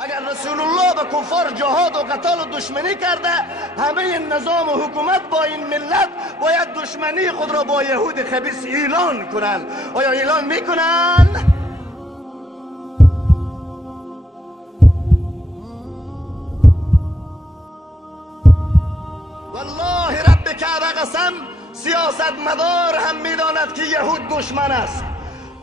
اگر رسول الله به کفار جهاد و قتال و دشمنی کرده، همه این نظام و حکومت با این ملت باید دشمنی خود را با یهود خبیث اعلان کنند. آیا اعلان میکنند؟ والله رب کعبه قسم، سیاست مدار هم میداند که یهود دشمن است،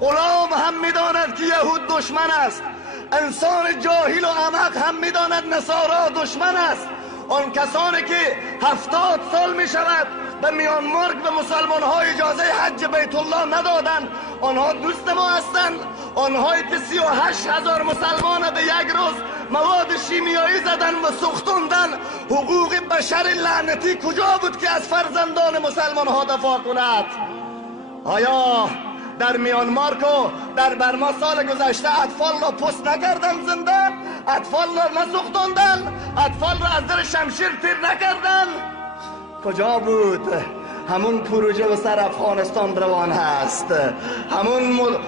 غلام هم میداند که یهود دشمن است، انسان جاهل و احمق هم میداند نصارا دشمن است. آن کسانی که 70 سال می شود به میانمار به مسلمان ها اجازه حج بیت الله ندادند، آنها دوست ما هستند. آنهایی که 38,000 مسلمان به یک روز مواد شیمیایی زدن و سوختوندن، حقوق بشر لعنتی کجا بود که از فرزندان مسلمان ها دفاع کند؟ آیا در میانمار کو در برما سال گذشته اطفال را پست نکردن زنده؟ اطفال را نسوختوندن؟ اطفال را از در شمشیر تیر نکردن؟ کجا بود؟ همون پروژه به سر افغانستان روان هست، همون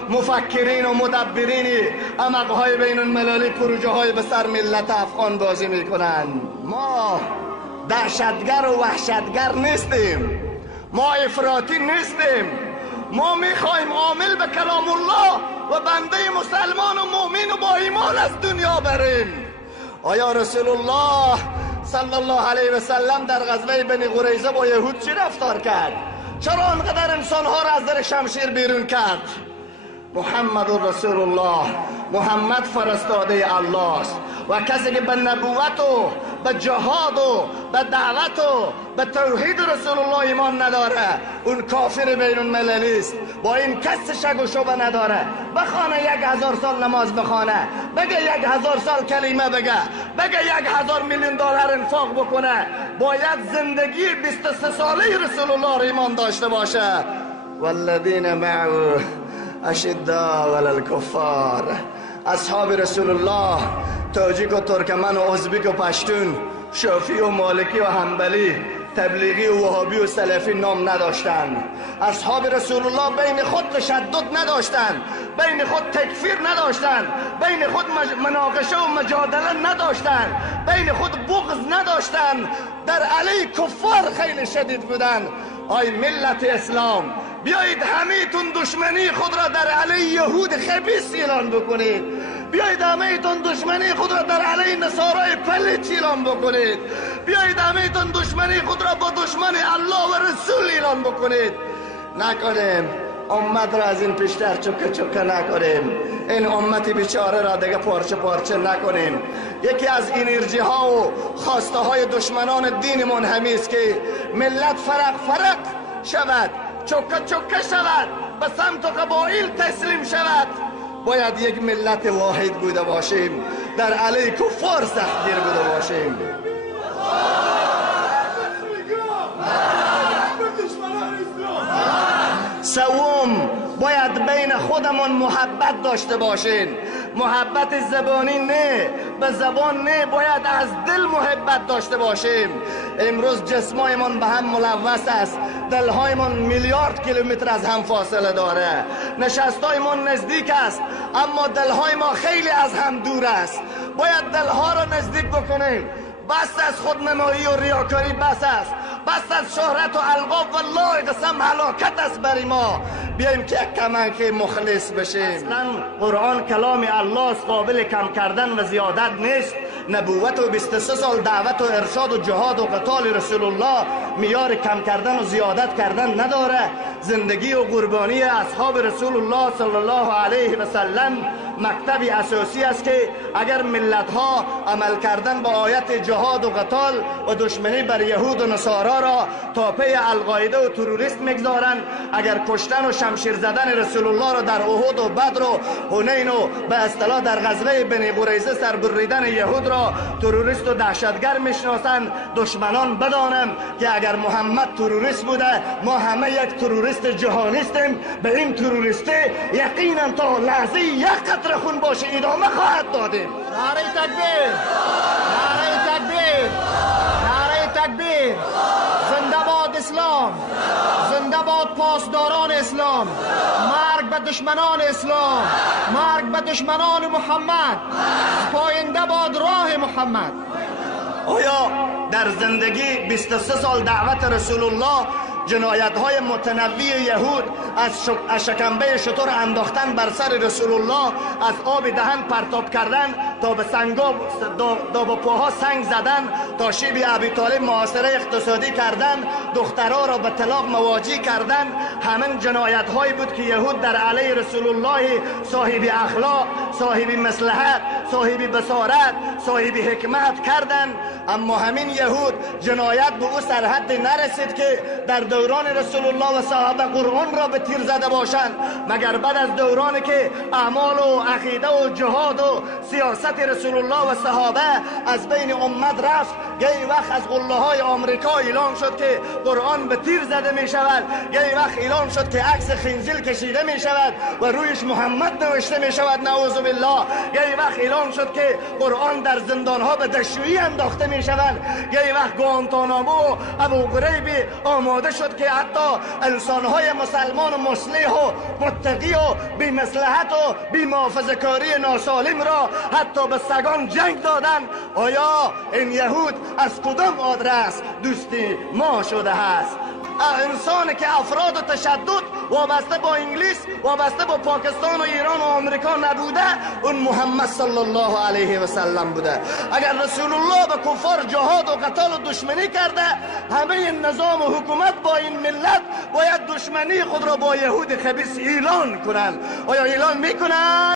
مفکرین و مدبرین امقهای بین المللی پروژه های به سر ملت افغان بازی میکنن. ما دهشتگر و وحشتگر نیستیم، ما افراطی نیستیم، ما میخوایم عامل به کلام الله و بنده مسلمان و مؤمن و با ایمان از دنیا بریم. آیا رسول الله صلی الله علیه و سلم در غزوه بنی قریظه با یهود چی رفتار کرد؟ چرا انقدر انسانها را از در شمشیر بیرون کرد؟ محمد رسول الله، محمد فرستاده الله است و کسی که به نبوت و به جهاد و به دعوت و به توحید رسول الله ایمان نداره، اون کافر بین المللی است. با این کس شک و شبه نداره. بخونه 1000 سال نماز بخونه، بگه 1000 سال کلمه بگه 1,000 میلیون دلار انفاق بکنه، باید زندگی 23 ساله رسول الله ایمان داشته باشه. والذین معه اشداء علی الکفار، اصحاب رسول الله تاجیک و ترکمن و ازبک و پشتون، شافعی و مالکی و حنبلی، تبلیغی و وهابی و سلفی نام نداشتند. اصحاب رسول الله بین خود تشدد نداشتند، بین خود تکفیر نداشتند، بین خود مناقشه و مجادله نداشتند، بین خود بغض نداشتند، در علیه کفار خیلی شدید بودند. آی ملت اسلام، بیایید همه‌تون دشمنی خود را در علیه یهود خبیث اعلان بکنید، بیایید همه‌تون دشمنی خود را در علیه نصارای پلیت اعلان بکنید، بیایید همه‌تون دشمنی خود را با دشمن الله و رسول اعلان بکنید. نکنیم امت را از این پیشتر چکه چکه نکنیم، این امت بیچاره را دیگه پارچه پارچه نکنیم. یکی از انرژی ها و خواسته های دشمنان دینمون همین است که ملت فرق شود، چکه چکه شود، به سمت و قبایل تسلیم شود. باید یک ملت واحد بوده باشیم، در علیه کفار سختگیر بوده باشیم. سوم، باید بین خودمون محبت داشته باشین. محبت زبانی نه، به زبان نه، باید از دل محبت داشته باشیم. امروز جسمایمان به هم ملوث است، دلهایمان میلیارد کیلومتر از هم فاصله داره، نشستایمان نزدیک است اما دلهای ما خیلی از هم دور است. باید دلها را نزدیک بکنیم. بس از خودنمایی و ریاکاری، بس از شهرت و القاب، والله قسم هلاکت است برای ما. بیاییم که یک کمانک مخلص بشیم. اصلا قرآن کلام الله است، قابل کم کردن و زیادت نیست. نبوت و 23 سال دعوت و ارشاد و جهاد و قتال رسول الله میار کم کردن و زیادت کردن نداره. زندگی و قربانی اصحاب رسول الله صلی الله علیه و سلم مکتبی اساسی است که اگر ملت ها عمل کردن با آیت جهاد و قتال و دشمنی بر یهود و نصارا را تا پی القاعده و تروریست میگذارند، اگر کشتن و شمشیر زدن رسول الله را در احد و بدر و حنین و به اصطلاح در غزوه بنی قریظه سربریدن یهود را تروریست و دهشتگر میشناسند، دشمنان بدانم که اگر محمد تروریست بوده، ما همه یک تروریست جهانیستیم. به این تروریستی یقینا تا لحظه یک قطره خون باشه ادامه خواهد دادیم. نعره تکبیر، نعره تکبیر، نعره تکبیر. زنده باد اسلام، زنده باد پاسداران اسلام، مرگ به دشمنان اسلام، مرگ به دشمنان محمد. پاینده باد محمد. آیا در زندگی 23 سال دعوت رسول الله جنایت‌های متنوع یهود از شکمبه شتر انداختن بر سر رسول الله، از آب دهن پرتاب کردن تا به داباپاها سنگ زدن، تا شیب ابی طالب محاصره اقتصادی کردن، دخترها را به طلاق مواجه کردن، همین جنایت‌هایی بود که یهود در علیه رسول الله صاحب اخلاق، صاحب مصلحت، صاحب بصارت، صاحب حکمت کردن. اما همین یهود جنایت به او سرحد نرسید که در دوران رسول الله و صحابه قرآن را به تیر زده باشند، مگر بعد از دورانی که اعمال و عقیده و جهاد و سیاست رسول الله و صحابه از بین امت رفت، گاهی وقت از قله های آمریکا اعلان شد که قرآن به تیر زده می شود، گاهی وقت اعلان شد که عکس خنزیر کشیده می شود و رویش محمد نوشته می شود، نعوذ بالله. گاهی وقت اعلان شد که قرآن در زندان ها به دشویی انداخته می شود، گاهی وقت گوانتانامو و ابو غریب آماده شد که حتی انسان‌های مسلمان و مصلح و متقی و بی مصلحت و بی محافظه‌کاری ناسالم را حتی به سگان جنگ دادن. آیا این یهود از کدام آدرس دوستی ما شده است؟ انسانی که افراد و تشدد وابسته با انگلیس، وابسته با پاکستان و ایران و آمریکا نبوده، اون محمد صلی الله علیه و سلم بوده. اگر رسول الله به کفار جهاد و قتال و دشمنی کرده، همه این نظام و حکومت با این ملت باید دشمنی خود را با یهود خبیث اعلان کنند. آیا اعلان میکنند؟